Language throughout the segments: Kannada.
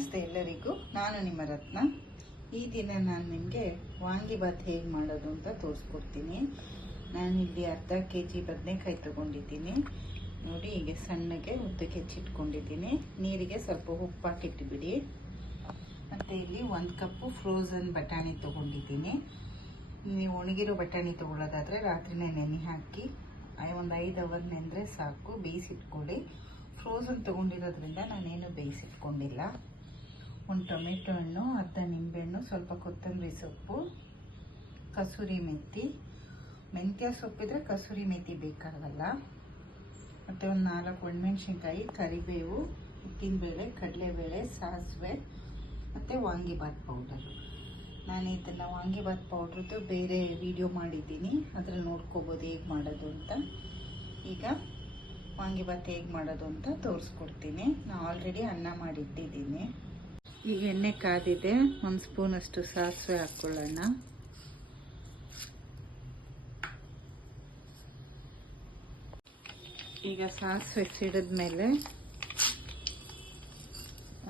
ನಮಸ್ತೆ ಎಲ್ಲರಿಗೂ, ನಾನು ನಿಮ್ಮ ರತ್ನ. ಈ ದಿನ ನಾನು ನಿಮಗೆ ವಾಂಗಿಬಾತ್ ಹೇಗೆ ಮಾಡೋದು ಅಂತ ತೋರಿಸ್ಕೊಡ್ತೀನಿ. ನಾನಿಲ್ಲಿ ಅರ್ಧ ಕೆಜಿ ಬದನೆಕಾಯಿ ತಗೊಂಡಿದ್ದೀನಿ. ನೋಡಿ, ಹೀಗೆ ಸಣ್ಣಗೆ ಉದ್ದಕ್ಕೆ ಹೆಚ್ಚಿಟ್ಕೊಂಡಿದ್ದೀನಿ. ನೀರಿಗೆ ಸ್ವಲ್ಪ ಉಪ್ಪು ಹಾಕಿಟ್ಬಿಡಿ. ಮತ್ತು ಇಲ್ಲಿ 1 ಕಪ್ಪು ಫ್ರೋಝನ್ ಬಟಾಣಿ ತೊಗೊಂಡಿದ್ದೀನಿ. ನೀವು ಒಣಗಿರೋ ಬಟಾಣಿ ತೊಗೊಳ್ಳೋದಾದರೆ ರಾತ್ರಿನೇ ನೆನೆ ಹಾಕಿ ಒಂದು 5 ಅವರ್ ನೆಂದರೆ ಸಾಕು, ಬೇಯಿಸಿಟ್ಕೊಳ್ಳಿ. ಫ್ರೋಝನ್ ತೊಗೊಂಡಿರೋದ್ರಿಂದ ನಾನೇನು ಬೇಯಿಸಿಟ್ಕೊಂಡಿಲ್ಲ. 1 ಟೊಮೆಟೊ ಹಣ್ಣು, ಅರ್ಧ ನಿಂಬೆಹಣ್ಣು, ಸ್ವಲ್ಪ ಕೊತ್ತಂಬರಿ ಸೊಪ್ಪು, ಕಸೂರಿ ಮೆಥಿ, ಮೆಂತ್ಯ ಸೊಪ್ಪಿದ್ರೆ ಕಸೂರಿ ಮೆಥಿ ಬೇಕಾಗಲ್ಲ, ಮತ್ತು ಒಂದು 4 ಒಣಮೆಣಸಿನ್ಕಾಯಿ, ಕರಿಬೇವು, ಉದ್ದಿನಬೇಳೆ, ಕಡಲೆಬೇಳೆ, ಸಾಸಿವೆ ಮತ್ತು ವಾಂಗಿಬಾತ್ ಪೌಡರು. ನಾನು ಇದನ್ನು ವಾಂಗಿಬಾತ್ ಪೌಡ್ರದ್ದು ಬೇರೆ ವಿಡಿಯೋ ಮಾಡಿದ್ದೀನಿ, ಅದ್ರಲ್ಲಿ ನೋಡ್ಕೋಬೋದು ಹೇಗೆ ಮಾಡೋದು ಅಂತ. ಈಗ ವಾಂಗಿಬಾತ್ ಹೇಗೆ ಮಾಡೋದು ಅಂತ ತೋರಿಸ್ಕೊಡ್ತೀನಿ. ನಾನು ಆಲ್ರೆಡಿ ಅನ್ನ ಮಾಡಿಟ್ಟಿದ್ದೀನಿ. ಈಗ ಎಣ್ಣೆ ಕಾದಿದೆ, 1 ಸ್ಪೂನಷ್ಟು ಸಾಸಿವೆ ಹಾಕ್ಕೊಳ್ಳೋಣ. ಈಗ ಸಾಸಿವೆ ಸಿಡಿದ್ಮೇಲೆ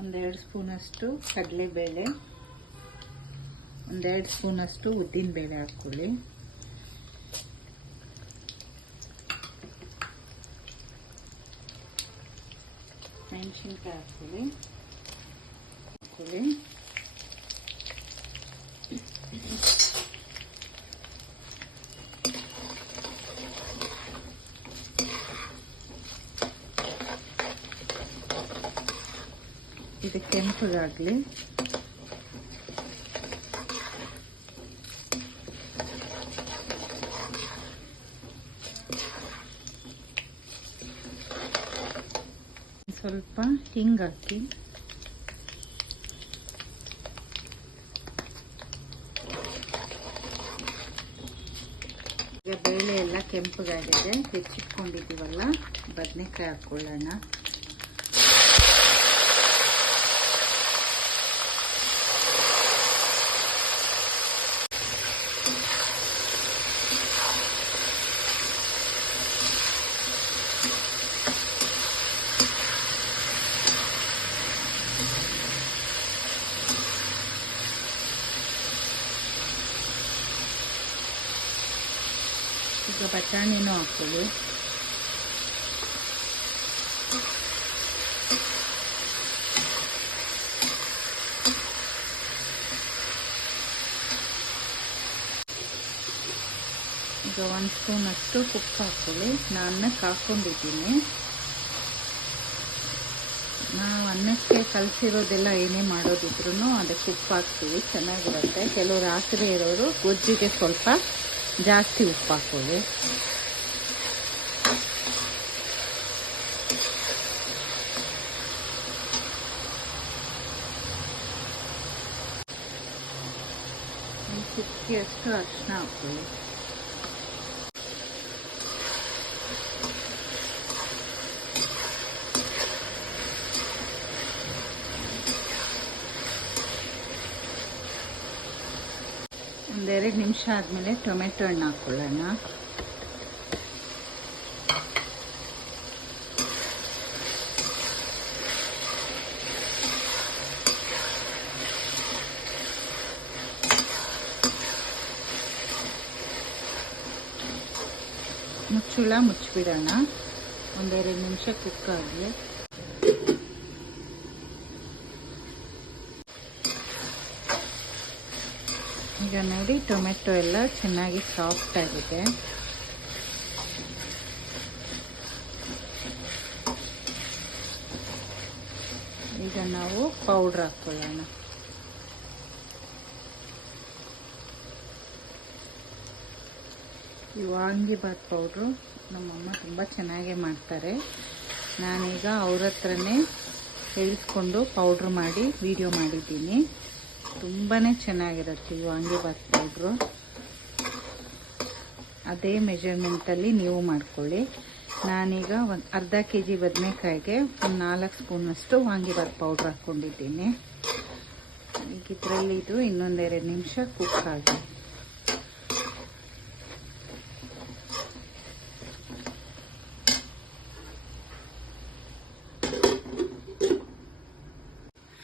1-2 ಸ್ಪೂನಷ್ಟು ಕಡಲೆಬೇಳೆ, 1-2 ಸ್ಪೂನಷ್ಟು ಉದ್ದಿನಬೇಳೆ ಹಾಕ್ಕೊಳ್ಳಿ. ಮೆಣಸಿನ್ಕಾಯಿ ಹಾಕ್ಕೊಳ್ಳಿ. ಇದು ಕೆಂಪಗಾಗಲಿ. ಸ್ವಲ್ಪ ಹಿಂಗೆ ಹಾಕಿ. ಈಗ ಬೇಳೆ ಎಲ್ಲ ಕೆಂಪಗಾಗಿದೆ. ಹೆಚ್ಚಿಟ್ಕೊಂಡಿದ್ದೀವಲ್ಲ ಬದನೆಕಾಯಿ ಹಾಕ್ಕೊಳ್ಳೋಣ. ಈಗ ಬಟಾಣಿನೂ ಹಾಕ್ಕೊಳ್ಳಿ. ಈಗ 1 ಸ್ಪೂನಷ್ಟು ಉಪ್ಪು ಹಾಕ್ಕೊಳ್ಳಿ. ನಾನು ಅನ್ನಕ್ಕೆ ಹಾಕ್ಕೊಂಡಿದ್ದೀನಿ. ನಾವು ಅನ್ನಕ್ಕೆ ಕಲಸಿರೋದೆಲ್ಲ ಏನೇ ಮಾಡೋದಿದ್ರು ಅದಕ್ಕೆ ಉಪ್ಪು ಹಾಕ್ತೀವಿ, ಚೆನ್ನಾಗಿರುತ್ತೆ. ಕೆಲವರು ಹಾಕದೇ ಇರೋರು ಗೊಜ್ಜಿಗೆ ಸ್ವಲ್ಪ ಜಾಸ್ತಿ ಉಪ್ಪು ಹಾಕ್ಕೊಳ್ಳಿ. ಒಂದು ಚಿಟಿಕೆಯಷ್ಟು ಅರಿಶಿನ ಹಾಕ್ಕೊಳ್ಳಿ. ಒಂದು 2 ನಿಮಿಷ ಆದಮೇಲೆ ಟೊಮೆಟೊ ಹಣ್ಣು ಹಾಕ್ಕೊಳ್ಳೋಣ. ಮುಚ್ಚಳ ಮುಚ್ಚಿಬಿಡೋಣ. 1-2 ನಿಮಿಷ ಕುಕ್ ಆಗಲಿ. ಈಗ ನೋಡಿ, ಟೊಮೆಟೊ ಎಲ್ಲ ಚೆನ್ನಾಗಿ ಸಾಫ್ಟ್ ಆಗಿದೆ. ಈಗ ನಾವು ಪೌಡ್ರ್ ಹಾಕ್ಕೊಳ್ಳೋಣ. ಈ ವಾಂಗಿಬಾತ್ ಪೌಡ್ರು ನಮ್ಮಮ್ಮ ತುಂಬ ಚೆನ್ನಾಗೇ ಮಾಡ್ತಾರೆ. ನಾನೀಗ ಅವ್ರ ಹತ್ರನೇ ಹೇಳಿಸ್ಕೊಂಡು ಪೌಡ್ರ್ ಮಾಡಿ ವಿಡಿಯೋ ಮಾಡಿದ್ದೀನಿ. ತುಂಬಾ ಚೆನ್ನಾಗಿರುತ್ತೆ ಈ ವಾಂಗಿಬಾತ್ ಪೌಡ್ರು. ಅದೇ ಮೆಜರ್ಮೆಂಟಲ್ಲಿ ನೀವು ಮಾಡ್ಕೊಳ್ಳಿ. ನಾನೀಗ ಅರ್ಧ ಕೆಜಿ ಬದನೆಕಾಯಿಗೆ 4 ಸ್ಪೂನಷ್ಟು ವಾಂಗಿಬಾತ್ ಪೌಡ್ರ್ ಹಾಕ್ಕೊಂಡಿದ್ದೀನಿ. ಈಗ ಇದರಲ್ಲಿ ಇದು ಇನ್ನೊಂದು 2 ನಿಮಿಷ ಕುಕ್ ಆಗಿ.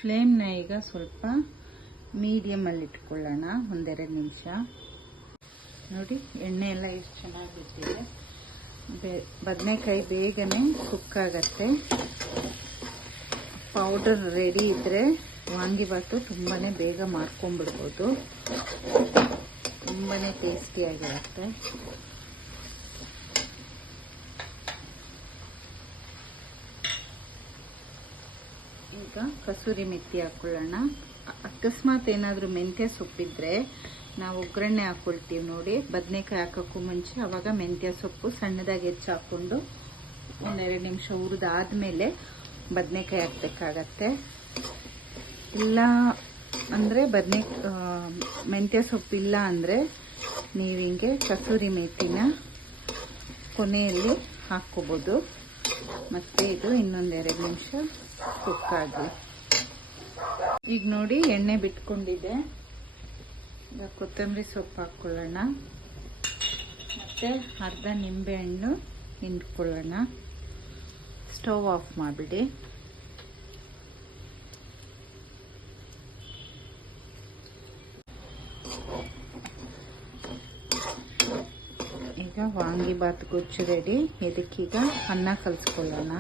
ಫ್ಲೇಮ್ನ ಈಗ ಸ್ವಲ್ಪ ಮೀಡಿಯಮಲ್ಲಿ ಇಟ್ಕೊಳ್ಳೋಣ, ಒಂದೆರಡು ನಿಮಿಷ. ನೋಡಿ ಎಣ್ಣೆ ಎಲ್ಲ ಎಷ್ಟು ಚೆನ್ನಾಗಿ ಬಿಟ್ಟಿದೆ. ಬದನೆಕಾಯಿ ಬೇಗನೆ ಕುಕ್ ಆಗತ್ತೆ. ಪೌಡರ್ ರೆಡಿ ಇದ್ದರೆ ವಾಂಗಿಬಾತು ತುಂಬಾ ಬೇಗ ಮಾಡ್ಕೊಂಡ್ಬಿಡ್ಬೋದು, ತುಂಬಾ ಟೇಸ್ಟಿಯಾಗಿರುತ್ತೆ. ಈಗ ಕಸೂರಿ ಮೆಥಿ ಹಾಕೊಳ್ಳೋಣ. ಅಕಸ್ಮಾತ್ ಏನಾದರೂ ಮೆಂತ್ಯ ಸೊಪ್ಪಿದ್ರೆ ನಾವು ಒಗ್ಗರಣೆ ಹಾಕೊಳ್ತೀವಿ ನೋಡಿ, ಬದನೆಕಾಯಿ ಹಾಕೋಕ್ಕೂ ಮುಂಚೆ. ಅವಾಗ ಮೆಂತ್ಯ ಸೊಪ್ಪು ಸಣ್ಣದಾಗಿ ಹೆಚ್ಚು ಹಾಕ್ಕೊಂಡು ಒಂದೆರಡು ನಿಮಿಷ ಹುರಿದಾದ್ಮೇಲೆ ಬದನೆಕಾಯಿ ಹಾಕಬೇಕಾಗತ್ತೆ. ಇಲ್ಲ ಅಂದರೆ ಮೆಂತ್ಯ ಸೊಪ್ಪು ಇಲ್ಲ ಅಂದರೆ ನೀವು ಹಿಂಗೆ ಕಸೂರಿ ಮೆಥಿನ ಕೊನೆಯಲ್ಲಿ ಹಾಕ್ಕೋಬೋದು. ಮತ್ತು ಇದು ಇನ್ನೊಂದೆರಡು ನಿಮಿಷ ಕುಕ್ ಆಗಲಿ. ಈಗ ನೋಡಿ ಎಣ್ಣೆ ಬಿಟ್ಕೊಂಡಿದೆ. ಈಗ ಕೊತ್ತಂಬರಿ ಸೊಪ್ಪು ಹಾಕ್ಕೊಳ್ಳೋಣ, ಮತ್ತು ಅರ್ಧ ನಿಂಬೆಹಣ್ಣು ಹಿಂಡ್ಕೊಳ್ಳೋಣ. ಸ್ಟವ್ ಆಫ್ ಮಾಡಿಬಿಡಿ. ಈಗ ವಾಂಗಿಬಾತ್ ಗೊಜ್ಜು ರೆಡಿ. ಇದಕ್ಕೀಗ ಅನ್ನ ಕಲಿಸ್ಕೊಳ್ಳೋಣ.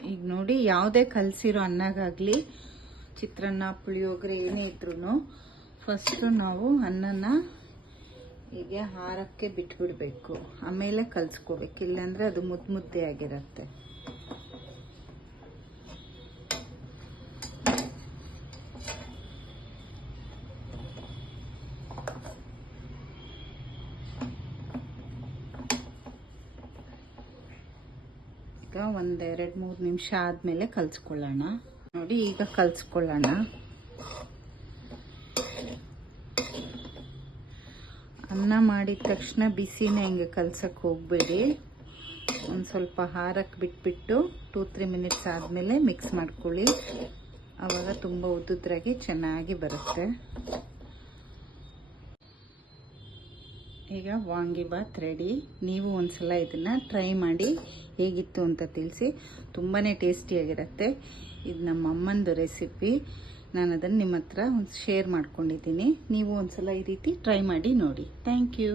ಈಗ ನೋಡಿ, ಯಾವುದೇ ಕಲಸಿರೋ ಅನ್ನಗಾಗಲಿ ಚಿತ್ರಾನ್ನ ಪುಳಿಯೋಗರೆ ಏನೇ ಇದ್ರೂ ಫಸ್ಟು ನಾವು ಅನ್ನನ ಹೀಗೆ ಹಾರಕ್ಕೆ ಬಿಟ್ಬಿಡ್ಬೇಕು, ಆಮೇಲೆ ಕಲಿಸ್ಕೋಬೇಕು. ಇಲ್ಲಾಂದರೆ ಅದು ಮುದ್ದೆ ಆಗಿರುತ್ತೆ. ಈಗ ಒಂದೆರಡು ಮೂರು ನಿಮಿಷ ಆದಮೇಲೆ ಕಲಿಸ್ಕೊಳ್ಳೋಣ. ನೋಡಿ ಈಗ ಕಲಿಸ್ಕೊಳ್ಳೋಣ. ಅನ್ನ ಮಾಡಿದ ತಕ್ಷಣ ಬಿಸಿನೇ ಹಿಂಗೆ ಕಲ್ಸಕ್ಕೆ ಹೋಗಬೇಡಿ. ಒಂದು ಸ್ವಲ್ಪ ಹಾರಕ್ಕೆ ಬಿಟ್ಬಿಟ್ಟು 2-3 ಮಿನಿಟ್ಸ್ ಆದಮೇಲೆ ಮಿಕ್ಸ್ ಮಾಡ್ಕೊಳ್ಳಿ. ಆವಾಗ ತುಂಬ ಉದ್ದುದ್ರಾಗಿ ಚೆನ್ನಾಗಿ ಬರುತ್ತೆ. ಈಗ ವಾಂಗಿಬಾತ್ ರೆಡಿ. ನೀವು ಒಂದ್ಸಲ ಇದನ್ನು ಟ್ರೈ ಮಾಡಿ ಹೇಗಿತ್ತು ಅಂತ ತಿಳಿಸಿ. ತುಂಬಾ ಟೇಸ್ಟಿಯಾಗಿರುತ್ತೆ. ಇದು ನಮ್ಮ ಅಮ್ಮಂದು ರೆಸಿಪಿ. ನಾನು ಅದನ್ನು ನಿಮ್ಮ ಹತ್ರ ಶೇರ್ ಮಾಡ್ಕೊಂಡಿದ್ದೀನಿ. ನೀವು ಒಂದ್ಸಲ ಈ ರೀತಿ ಟ್ರೈ ಮಾಡಿ ನೋಡಿ. Thank you.